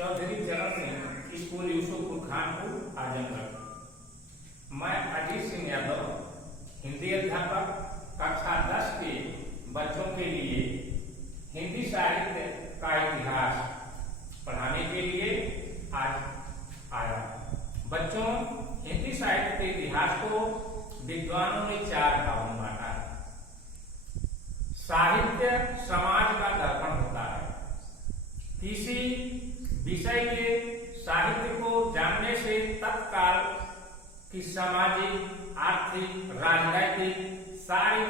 चौधरी चरण सिंह, स्कूल यूसुफपुर खानपुर, आजमगढ़। मैं अजीत सिंह यादव, हिंदी अध्यापक, कक्षा 10 के बच्चों के लिए हिंदी साहित्य का इतिहास पढ़ाने के लिए आज आया। बच्चों, हिंदी साहित्य के इतिहास को विद्वानों ने 4 भागों में बांटा है। साहित्य समाज का दर्पण होता है। किसी विषय के साहित्य को जानने से तत्काल की सामाजिक, आर्थिक, राजनीतिक सारी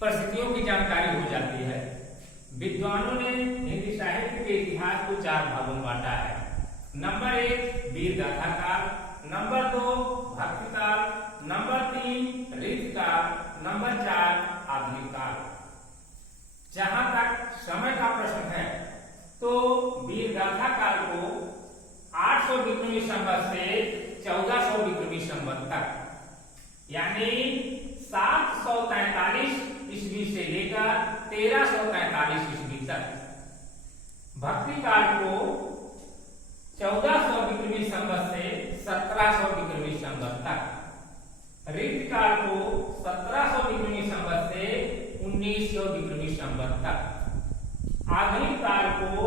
परिस्थितियों की जानकारी हो जाती है। विद्वानों ने हिंदी साहित्य के इतिहास को 4 भागों में बांटा है। नंबर 1 वीर गाथा काल, नंबर 2 भक्ति काल, नंबर 3 रीति काल, नंबर 4 आधुनिक काल। जहां तक समय का प्रश्न है तो वीर गाथा काल को 800 विक्रमी संवत से 1400 विक्रमी संवत तक, यानी 743 ईस्वी से लेकर 1343 ईस्वी तक। भक्ति काल को 1400 विक्रमी संवत से 1700 विक्रमी संवत तक। रीति काल को 1700 विक्रमी संवत से 1900 विक्रमी संवत तक। आधुनिक काल को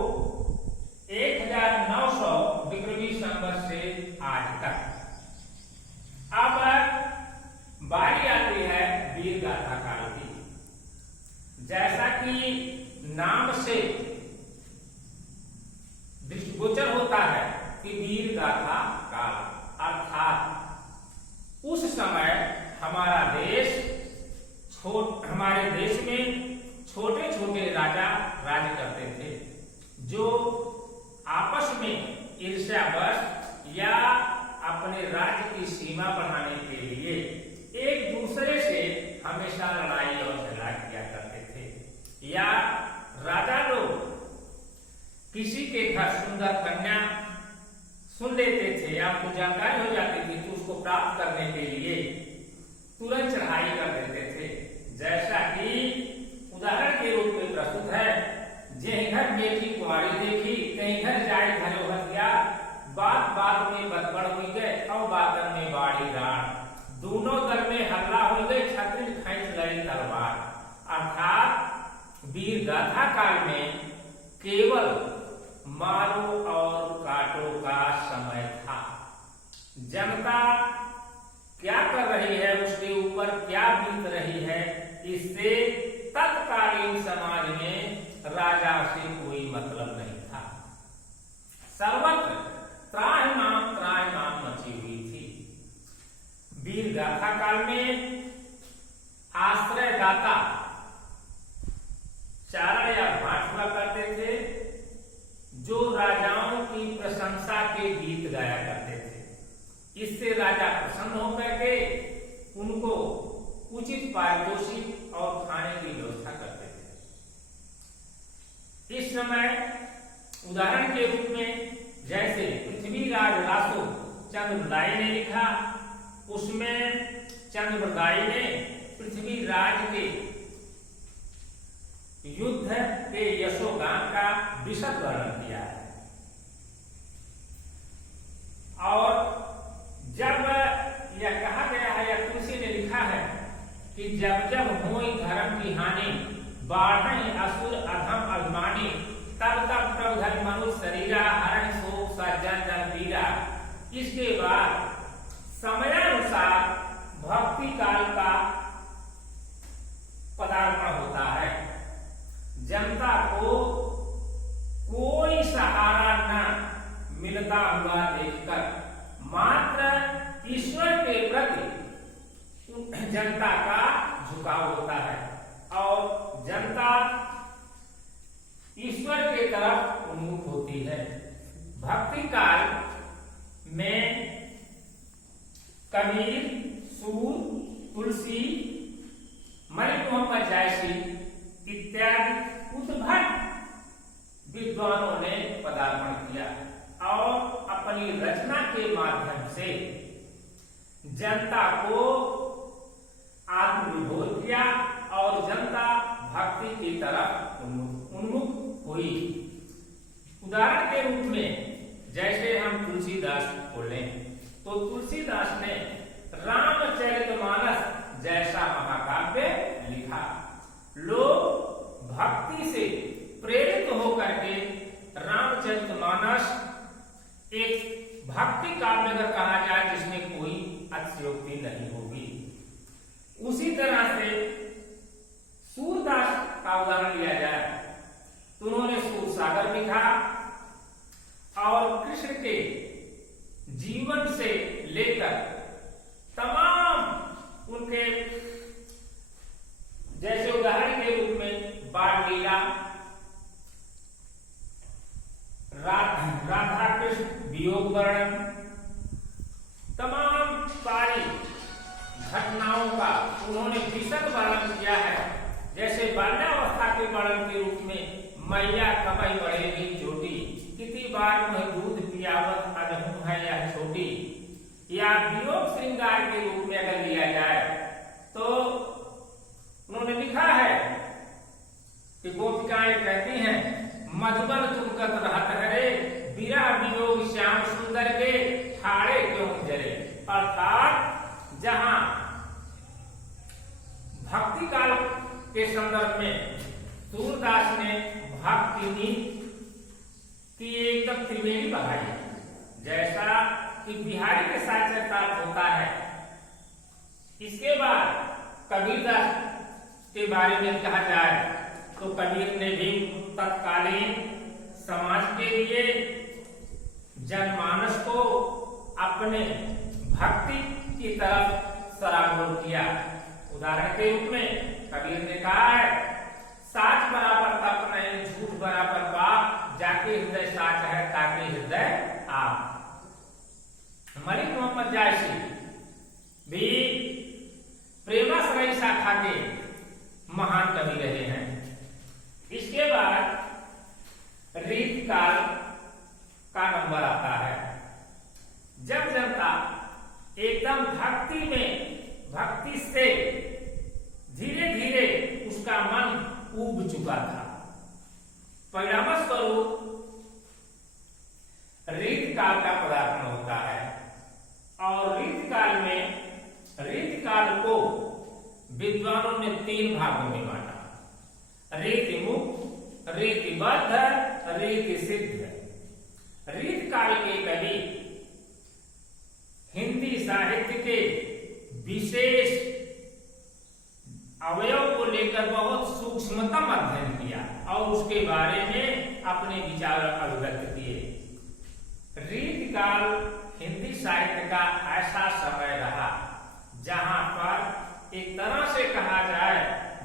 1900 विक्रमी संवत से आज तक। अब बारी आती है वीर गाथा काल की। जैसा कि नाम से दृष्टिगोचर होता है कि वीर गाथा काल अर्थात उस समय हमारे देश में छोटे छोटे राजा राज करते थे, जो आपस में ईर्ष्यावश या अपने राज्य की सीमा बढ़ाने के लिए एक दूसरे से हमेशा लड़ाई और झगड़ा किया करते थे। या राजा लोग किसी के घर सुंदर कन्या सुन लेते थे, आपको जानकारी हो जाती थी, तो उसको प्राप्त करने के लिए तुरंत चढ़ाई कर देते थे। जैसा कि उदाहरण के रूप में प्रस्तुत है, जे घर बेटी कुंवारी देखी, कहीं घर जाए घरो हथिया, बात बात में बदबड़ हुई गए, और बातन में बाड़ी राण, दोनों दल में हल्ला हो गए, छत्री खींच गई तलवार। अर्थात वीर गाथा काल में केवल मारो और काटो का समय था। जनता क्या कर रही है, उसके ऊपर क्या बीत रही है, इससे तत्कालीन समाज में राजा से कोई मतलब नहीं था। सर्वत्र त्राहिमाम मची हुई थी। वीर गाथा काल में आश्रयदाता चारण या भाट हुआ करते थे, जो राजाओं की प्रशंसा के गीत गाया करते थे। इससे राजा प्रसन्न होकर के उनको उचित पारितोषिक और खाने की व्यवस्था करते थे। इस समय उदाहरण के रूप में जैसे पृथ्वीराज रासो चंद्रमदाई ने लिखा, उसमें चंद्रमदाई ने पृथ्वीराज के युद्ध के यशोगान का विशद वर्णन किया है। और जब यह कहा गया है, या तुलसी ने लिखा है कि जब जब होई धर्म की हानि, बाढ़ असुर अधम अभिमानी, तब तब प्रभु मनुष्य शरीरा, हरण शोक सा जन जन पीरा। इसके बाद समयानुसार भक्ति काल का पदार्पण होता है। जनता को कोई सहारा न मिलता हुआ देखकर मात्र ईश्वर के प्रति जनता का झुकाव होता है, और जनता ईश्वर के तरफ उन्मुख होती है। भक्ति काल में कबीर, सूर, तुलसी, मलिक मोहम्मद जायसी इत्यादि उद्भट विद्वानों ने पदार्पण किया और अपनी रचना के माध्यम से जनता को आत्मविभोर किया और जनता भक्ति की तरफ उन्मुख हुई। उदाहरण के रूप में जैसे हम तुलसीदास को लें तो तुलसीदास ने रामचरितमानस जैसा महाकाव्य लिखा। लोग भक्ति से प्रेरित होकर के रामचरितमानस एक भक्ति काव्य अगर कहा जाए जिसमें कोई अतिशयोक्ति नहीं होगी। उसी तरह से सूरदास का उदाहरण लिया जाए तो उन्होंने सूरसागर लिखा और कृष्ण के जीवन से लेकर तमाम उनके जैसे उदाहरण के रूप में बाल लीला, राधा कृष्ण वियोग वर्णन, तमाम सारी घटनाओं का उन्होंने विशद वर्णन किया है। जैसे बाल्यावस्था के वर्णन के रूप में मैया कमई बढ़ेगी चोटी, कितनी बार मैं दूध पियावत अनहूं है या छोटी, या वियोग श्रृंगार के रूप में अगर लिया जाए तो उन्होंने लिखा है कि गोपिकाएं कहती हैं मधुबन तुमकत रहत हरे, विरह वियोग श्याम सुंदर के ठाड़े क्यों जरे। अर्थात जहां भक्ति काल के संदर्भ में सूरदास ने भक्ति की एकदम त्रिवेणी बहाई, जैसा कि बिहारी के साथ चरितार्थ होता है। इसके बाद कबीरदास के बारे में कहा जाए तो कबीर ने भी तत्कालीन समाज के लिए जनमानस को अपने भक्ति की तरफ सराबोर किया। उदाहरण के रूप में कबीर ने कहा है साच बराबर तप नहीं, झूठ बराबर पाप, जाके हृदय साच है ताकि हृदय आप। मलिक मोहम्मद जायसी भी प्रेमाश्रयी शाखा के महान कवि रहे हैं। इसके बाद रीतिकाल का नंबर आता है, जब जनता एकदम भक्ति से धीरे धीरे उसका मन ऊब चुका था। परिणाम स्वरूप रीतिकाल का पदार्पण होता है और रीतिकाल को विद्वानों ने 3 भागों में बांटा, रीतिमुक्त, रीतिबद्ध, रीति सिद्ध। रीतिकाल के कवि हिंदी साहित्य के विशेष अवयव को लेकर बहुत सूक्ष्मतम अध्ययन किया और उसके बारे में अपने विचार अभिव्यक्त किए। रीतिकाल हिंदी साहित्य का ऐसा समय रहा जहां पर एक तरह से कहा जाए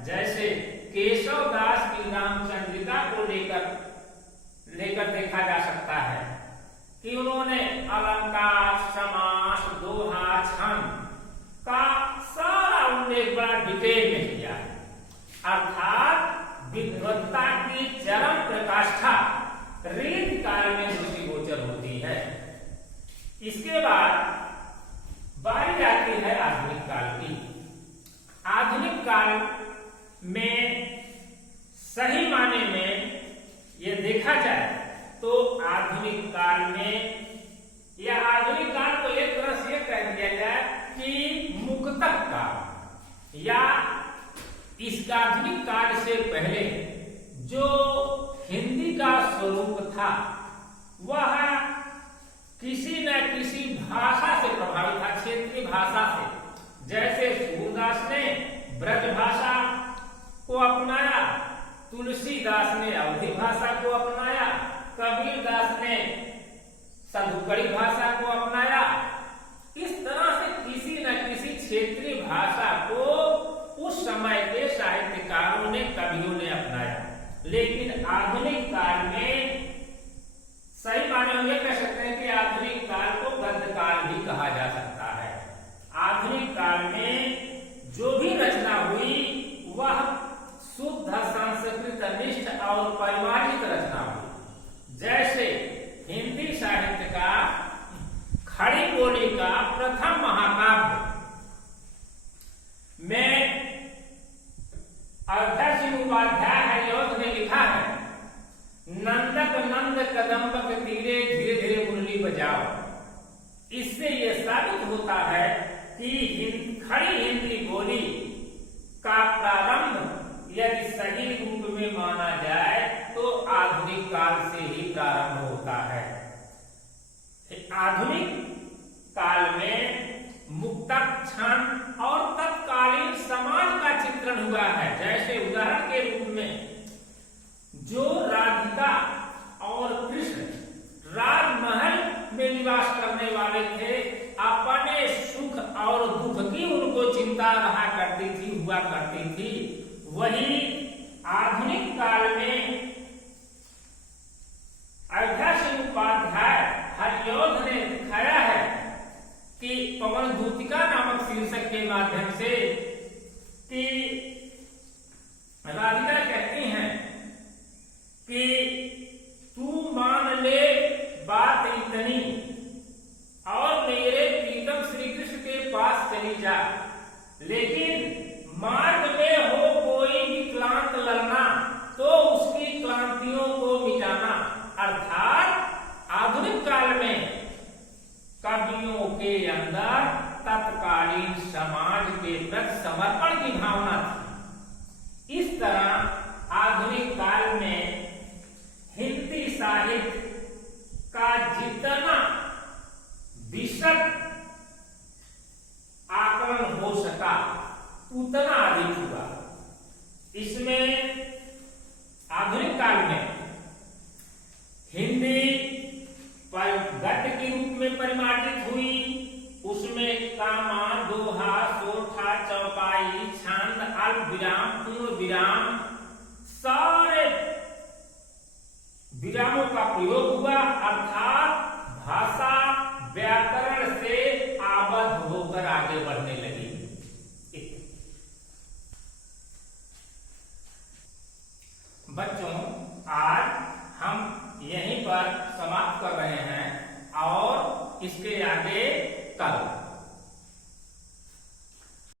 जैसे केशव दास की रामचंद्रिका को लेकर देखा जा सकता है कि उन्होंने अलंकार, समास, दोहा, छंद का सारा उल्लेख बड़ा डिटेल में किया है। अर्थात विद्वत्ता की चरम प्रकाष्ठा रीतिकाल में दृष्टिगोचर होती है। इसके बाद बारी आती है आधुनिक काल की। आधुनिक काल में सही माने में यह देखा जाए तो आधुनिक काल में या आधुनिक काल को एक तरह से कह दिया जाए कि मुक्तक काल, या इस आधुनिक काल से पहले जो हिंदी का स्वरूप था वह किसी न किसी भाषा से प्रभावित था, क्षेत्रीय भाषा से। जैसे सूरदास ने ब्रज भाषा को अपनाया, तुलसीदास ने अवधी भाषा को अपनाया, कबीरदास ने सदुकड़ी भाषा को अपनाया। इस तरह से किसी न किसी क्षेत्रीय भाषा को उस समय के साहित्यकारों ने, कवियों ने अपनाया। लेकिन आधुनिक काल में सही माने में यह कह सकते हैं कि आधुनिक काल को गद्य काल भी कहा जा सकता है। आधुनिक काल में जो भी रचना हुई वह शुद्ध संस्कृत निष्ठ और परिमार्जित रचना हुई। जैसे हिंदी साहित्य का खड़ी बोली का प्रथम महाकाव्य में अयोध्या सिंह कदम्बक तीरे धीरे धीरे मुरली बजाओ। इससे यह साबित होता है कि खड़ी हिंदी बोली का प्रारंभ यदि सही रूप में माना जाए तो आधुनिक काल से ही प्रारंभ होता है। आधुनिक काल में मुक्तक क्षण और तत्कालीन समाज का चित्रण हुआ है। जैसे उदाहरण के रूप में जो राधिका और कृष्ण राजमहल में निवास करने वाले थे, अपने सुख और दुख की उनको चिंता रहा करती थी, हुआ करती थी। वही आधुनिक काल में अयोध्या सिंह उपाध्याय हरियोध ने दिखाया है कि पवन दूतिका नामक शीर्षक के माध्यम से कि राधिका कहती हैं कि तू मान ले बात इतनी और मेरे प्रीतम श्री कृष्ण के पास चली जा, लेकिन मार्ग में हो कोई विक्लांत ललना तो उसकी क्लांतियों को मिटाना। अर्थात आधुनिक काल में कवियों के अंदर तत्कालीन समाज के प्रति समर्पण की भावना थी। इस तरह आधुनिक काल में हिंदी साहित्य का जितना विशद आकलन हो सका उतना अधिक हुआ। इसमें आधुनिक काल में हिंदी गद्य के रूप में परिमार्जित हुई। उसमें कामा, दोहा, सोठा, चौपाई, छंद, अल्प विराम, पूर्ण विराम, सारे विरामों का प्रयोग हुआ। अर्थात भाषा व्याकरण से आबद्ध होकर आगे बढ़ने लगी। बच्चों, आज हम यहीं पर समाप्त कर रहे हैं और इसके आगे कल